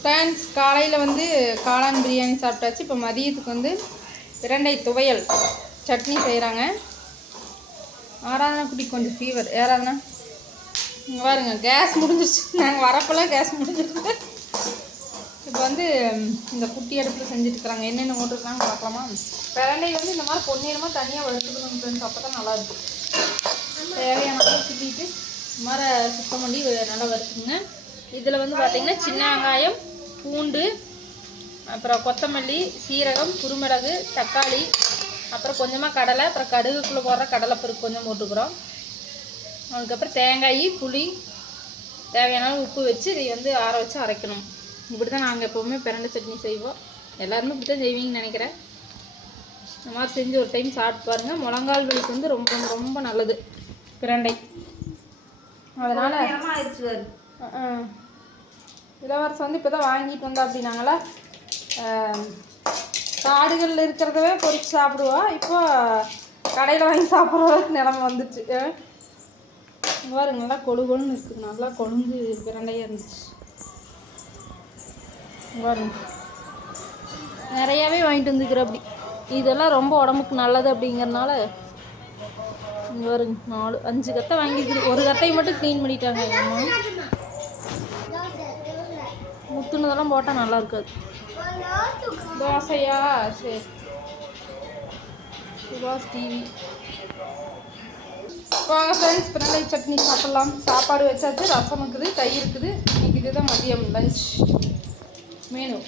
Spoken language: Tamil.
ஃப்ரெண்ட்ஸ், காலையில் வந்து காளான் பிரியாணி சாப்பிட்டாச்சு. இப்போ மதியத்துக்கு வந்து பிரண்டை துவையல் சட்னி செய்கிறாங்க. ஆராதனா குட்டி கொஞ்சம் ஃபீவர். யாராதனா இங்கே பாருங்க, கேஸ் முடிஞ்சிருச்சு. நாங்கள் வரப்பெல்லாம் கேஸ் முடிஞ்சிருக்கு. இப்போ வந்து இந்த குட்டி அடுப்பில் செஞ்சுட்டுருக்குறாங்க. என்னென்ன போட்டுருக்காங்க பார்க்கலாமா? பிரண்டை வந்து இந்த மாதிரி பொன்னிறமாக தனியாக வறுத்துக்கணும் ஃப்ரெண்ட்ஸ், அப்போ தான் நல்லாயிருக்கும். தேவையான அளவு கிட்டிட்டு இந்த மாதிரி சுத்தம் பண்ணி நல்லா வறுத்துக்குங்க. இதில் வந்து பார்த்திங்கன்னா சின்ன வெங்காயம், பூண்டு, அப்புறம் கொத்தமல்லி, சீரகம், குருமிளகு, தக்காளி, அப்புறம் கொஞ்சமாக கடலை, அப்புறம் கடுகுக்குள்ளே போடுற கடலைப்பருப்பு கொஞ்சம் போட்டுக்கிறோம். அதுக்கப்புறம் தேங்காய், புளி, தேவையான உப்பு வச்சு இதை வந்து ஆற வச்சு அரைக்கணும். இப்படி தான் நாங்கள் எப்போவுமே பிரண்டை சட்னி செய்வோம். எல்லாருமே இப்படி தான் செய்வீங்கன்னு நினைக்கிறேன். இந்த மாதிரி செஞ்சு ஒரு டைம் சாப்பிட்டு பாருங்கள். முழங்கால் வலிக்கு வந்து ரொம்ப ரொம்ப நல்லது பிரண்டை. அதனால் இளவரசம் வந்து இப்போ தான் வாங்கிட்டு வந்தா அப்படின்னாங்களா. காடுகளில் இருக்கிறதவே பொறிச்சு சாப்பிடுவோம். இப்போ கடையில் வாங்கி சாப்பிட்ற நிலமை வந்துச்சு. பாருங்க, நல்லா கொழுகொழுன்னு இருக்குது. நல்லா கொழுந்து பிரண்டையாக இருந்துச்சு. பாருங்க, நிறையாவே வாங்கிட்டு வந்துக்கிற அப்படி. இதெல்லாம் ரொம்ப உடம்புக்கு நல்லது அப்படிங்கிறதுனால இங்கே வருங்க 4-5 கத்தை வாங்கியிருக்குது. ஒரு கத்தையை மட்டும் க்ளீன் பண்ணிட்டாங்க எங்கள் அம்மா. முத்துனதெல்லாம் போட்டால் நல்லா இருக்காது. தோசையா? சரி, சுபாஷ் டிவி. வாங்க ஃப்ரெண்ட்ஸ், பிரண்டை சட்னி சாப்பிட்லாம். சாப்பாடு வச்சாச்சு, ரசம் இருக்குது, தயிர் இருக்குது. இன்றைக்கி இதுதான் மதியம் லஞ்ச் மெனு.